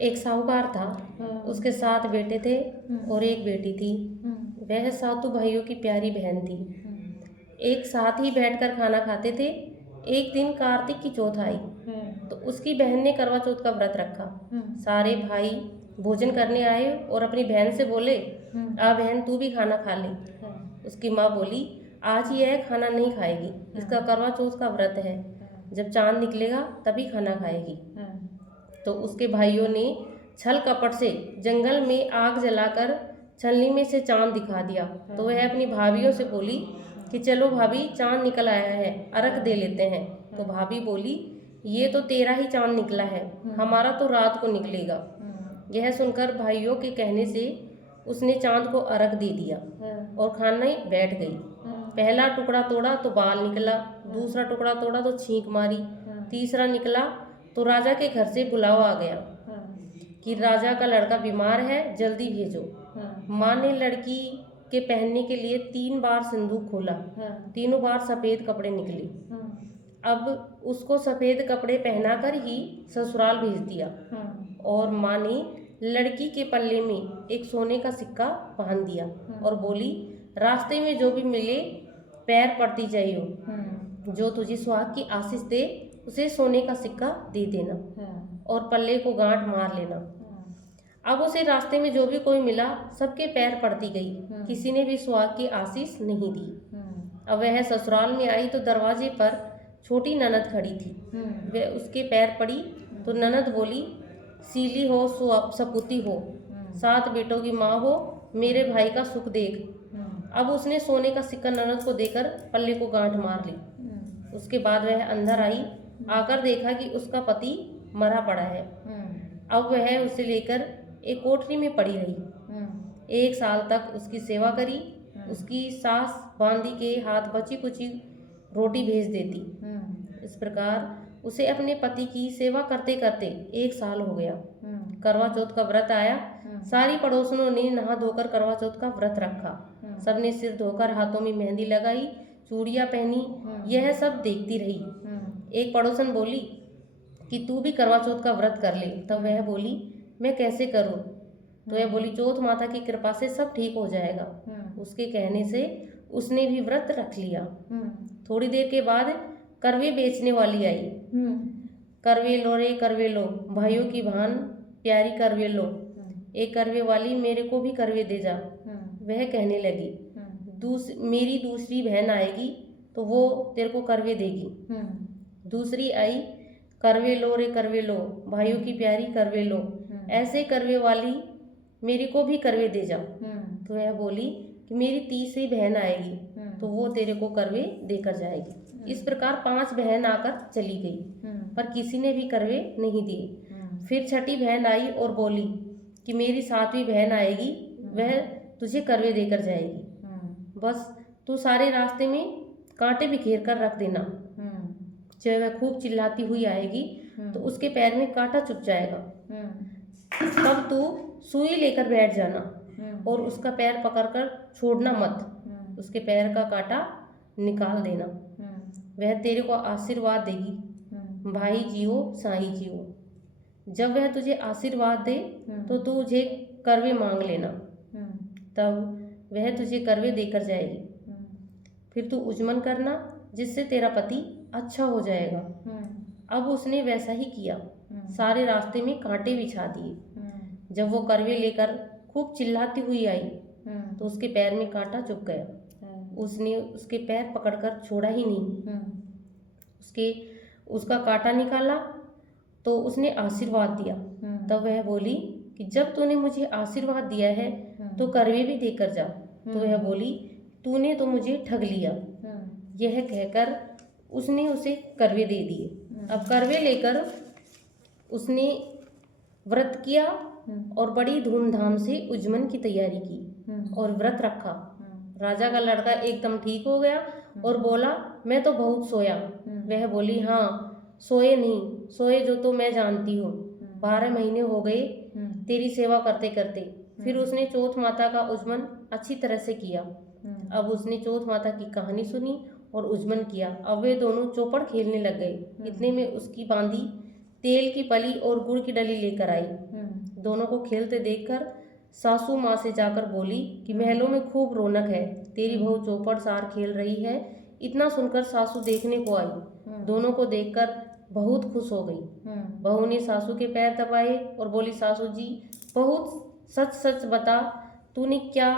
एक साहूकार था, उसके 7 बेटे थे और एक बेटी थी। वह सातों भाइयों की प्यारी बहन थी। एक साथ ही बैठकर खाना खाते थे। एक दिन कार्तिक की चौथ आई तो उसकी बहन ने करवा चौथ का व्रत रखा। सारे भाई भोजन करने आए और अपनी बहन से बोले, आ बहन तू भी खाना खा ले। उसकी माँ बोली, आज यह खाना नहीं खाएगी, इसका करवा चौथ का व्रत है, जब चांद निकलेगा तभी खाना खाएगी। तो उसके भाइयों ने छल कपट से जंगल में आग जलाकर छलनी में से चांद दिखा दिया। तो वह अपनी भाभीियों से बोली कि चलो भाभी, चांद निकल आया है, अर्घ दे लेते हैं। तो भाभी बोली, ये तो तेरा ही चांद निकला है, हमारा तो रात को निकलेगा। यह सुनकर भाइयों के कहने से उसने चांद को अर्घ दे दिया और खाने बैठ गई। पहला टुकड़ा तोड़ा तो बाल निकला, दूसरा टुकड़ा तोड़ा तो छींक मारी, तीसरा निकला तो राजा के घर से बुलावा आ गया कि राजा का लड़का बीमार है, जल्दी भेजो। माँ ने लड़की के पहनने के लिए 3 बार संदूक खोला, तीनों बार सफ़ेद कपड़े निकले। अब उसको सफ़ेद कपड़े पहनाकर ही ससुराल भेज दिया और माँ ने लड़की के पल्ले में एक सोने का सिक्का बांध दिया और बोली, रास्ते में जो भी मिले पैर पड़ती जाइयो, जो तुझे सुहाग की आशीष दे उसे सोने का सिक्का दे देना और पल्ले को गांठ मार लेना। अब उसे रास्ते में जो भी कोई मिला सबके पैर पड़ती गई, किसी ने भी सुहाग की आशीष नहीं दी। अब वह ससुराल में आई तो दरवाजे पर छोटी ननद खड़ी थी। वह उसके पैर पड़ी तो ननद बोली, सीली हो सपूती हो, 7 बेटों की माँ हो, मेरे भाई का सुख देख। अब उसने सोने का सिक्का ननद को देकर पल्ले को गांठ मार ली। उसके बाद वह अंदर आई, आकर देखा कि उसका पति मरा पड़ा है। अब वह उसे लेकर एक कोठरी में पड़ी रही। 1 साल तक उसकी सेवा करी। उसकी सास बांदी के हाथ बची कुची रोटी भेज देती। इस प्रकार उसे अपने पति की सेवा करते करते 1 साल हो गया। करवा चौथ का व्रत आया। सारी पड़ोसनों ने नहा धोकर करवा चौथ का व्रत रखा। सबने सिर धोकर हाथों में मेहंदी लगाई, चूड़ियाँ पहनी। यह सब देखती रही। एक पड़ोसन बोली कि तू भी करवा चौथ का व्रत कर ले। तब वह बोली, मैं कैसे करूं? तो वह बोली, चौथ माता की कृपा से सब ठीक हो जाएगा। उसके कहने से उसने भी व्रत रख लिया। थोड़ी देर के बाद करवे बेचने वाली आई। करवे लो रे करवे लो, भाइयों की भान प्यारी करवे लो, एक करवे वाली मेरे को भी करवे दे जा। वह कहने लगी, मेरी दूसरी बहन आएगी तो वो तेरे को करवे देगी। दूसरी आई, करवे लो रे करवे लो, भाइयों की प्यारी करवे लो, ऐसे करवे वाली मेरे को भी करवे दे जा। तो वह बोली कि मेरी तीसरी बहन आएगी तो वो तेरे को करवे देकर जाएगी। इस प्रकार 5 बहन आकर चली गई पर किसी ने भी करवे नहीं दिए। फिर छठी बहन आई और बोली कि मेरी 7वीं बहन आएगी, वह तुझे करवे देकर जाएगी। बस तू सारे रास्ते में कांटे बिखेर कर रख देना। जब वह खूब चिल्लाती हुई आएगी तो उसके पैर में कांटा चुभ जाएगा। तब तू सुई लेकर बैठ जाना और उसका पैर पकड़कर छोड़ना मत। उसके पैर का कांटा निकाल देना। वह तेरे को आशीर्वाद देगी, भाई जियो साईं जियो। जब वह तुझे आशीर्वाद दे तो तू तुझे करवे मांग लेना, तब वह तुझे करवे देकर जाएगी। फिर तू उजमन करना, जिससे तेरा पति अच्छा हो जाएगा। अब उसने वैसा ही किया। सारे रास्ते में कांटे बिछा दिए। जब वो करवे लेकर खूब चिल्लाती हुई आई तो उसके पैर में कांटा चुभ गया। उसने उसके पैर पकड़कर छोड़ा ही नहीं। उसका कांटा निकाला तो उसने आशीर्वाद दिया। तब वह बोली कि जब तूने मुझे आशीर्वाद दिया है तो करवे भी देकर जा। तो वह बोली, तूने तो मुझे ठग लिया। यह कहकर उसने उसे करवे दे दिए। अब करवे लेकर उसने व्रत किया और बड़ी धूमधाम से उजमन की तैयारी की और व्रत रखा। राजा का लड़का एकदम ठीक हो गया और बोला, मैं तो बहुत सोया। वह बोली, हाँ सोए नहीं, सोए जो तो मैं जानती हूँ। 12 महीने हो गए तेरी सेवा करते करते। फिर उसने चौथ माता का उजमन अच्छी तरह से किया। अब उसने चौथ माता की कहानी सुनी और उजमन किया। अब वे दोनों चौपड़ खेलने लग गए। इतने में उसकी बांदी तेल की पली और गुड़ की डली लेकर आई। दोनों को खेलते देखकर सासू माँ से जाकर बोली कि महलों में खूब रौनक है, तेरी बहू चौपड़ सार खेल रही है। इतना सुनकर सासू देखने को आई। दोनों को देखकर बहुत खुश हो गई। बहू ने सासू के पैर दबाए और बोली, सासू जी बहुत सच सच बता, तूने क्या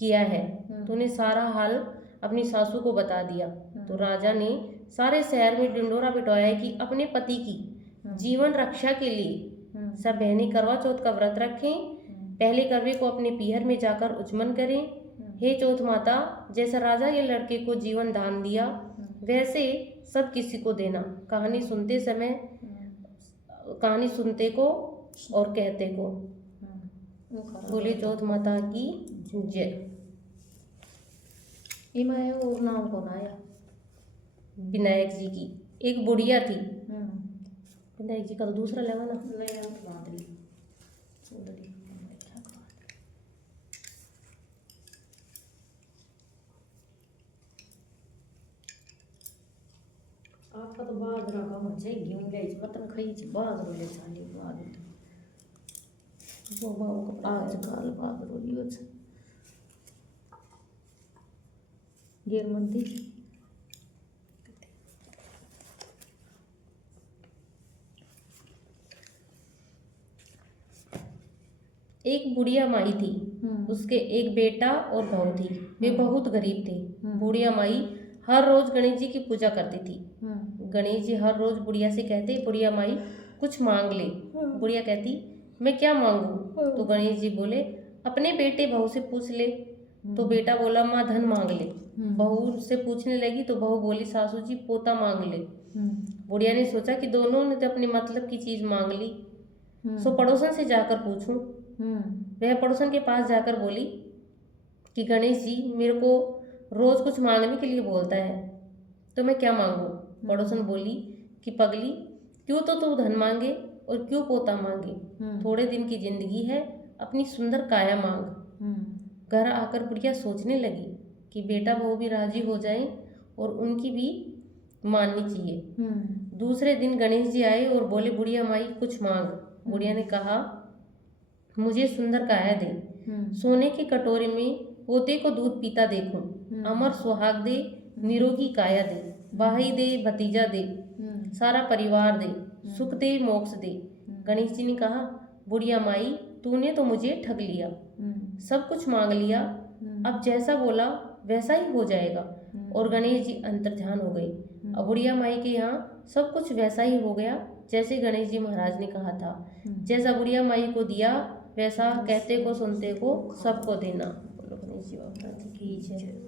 किया है। तूने सारा हाल अपनी सासू को बता दिया। तो राजा ने सारे शहर में ढिंढोरा पिटवाया कि अपने पति की जीवन रक्षा के लिए सब बहनें करवा चौथ का व्रत रखें। पहले करवे को अपने पीहर में जाकर उचमन करें। हे चौथ माता, जैसा राजा ये लड़के को जीवन दान दिया वैसे सब किसी को देना। कहानी सुनते को और कहते को। बोले चौथ माता की जय। इमाया और नाम कौन आया? विनायक जी की एक बुढ़िया थी। विनायक जी का तो दूसरा लगा ना। आपका तो बाजरा का मुझे गेहूं ले पतन खाई छी बाजरो ले चाली बाजरो वो बाबू का आजकल बाजरो लियो छ गेरमंती एक बुढ़िया माई थी। उसके एक बेटा और बहू थी। वे बहुत गरीब थे। बुढ़िया माई हर रोज गणेश जी की पूजा करती थी। गणेश जी हर रोज बुढ़िया से कहते, बुढ़िया माई कुछ मांग ले। बुढ़िया कहती, मैं क्या मांगू? तो गणेश जी बोले, अपने बेटे बहू से पूछ ले। तो बेटा बोला, माँ धन मांग ले। बहू से पूछने लगी तो बहू बोली, सासू जी पोता मांग ले। बुढ़िया ने सोचा कि दोनों ने तो अपने मतलब की चीज मांग ली, सो पड़ोसन से जाकर पूछूं। वह पड़ोसन के पास जाकर बोली कि गणेश जी मेरे को रोज कुछ मांगने के लिए बोलता है, तो मैं क्या मांगू? पड़ोसन बोली कि पगली, क्यों तो तू धन मांगे और क्यों पोता मांगे? थोड़े दिन की जिंदगी है, अपनी सुंदर काया मांग। घर आकर बुढ़िया सोचने लगी कि बेटा बहू भी राजी हो जाएं और उनकी भी माननी चाहिए। दूसरे दिन गणेश जी आए और बोले, बुढ़िया माई कुछ मांग। बुढ़िया ने कहा, मुझे सुंदर काया दे, सोने की कटोरे में पोते को दूध पीता देखूं, अमर सुहाग दे, निरोगी काया दे, भाई दे, भतीजा दे, सारा परिवार दे, सुख दे, मोक्ष दे। गणेश जी ने कहा, बुढ़िया माई तूने तो मुझे ठग लिया, सब कुछ मांग लिया, अब जैसा बोला वैसा ही हो जाएगा। और गणेश जी अंतर्ध्यान हो गए। अब बुढ़िया माई के यहाँ सब कुछ वैसा ही हो गया जैसे गणेश जी महाराज ने कहा था। जैसा बुढ़िया माई को दिया वैसा कहते को सुनते को सबको देना। बोलो गणेश जी महाराज की जय।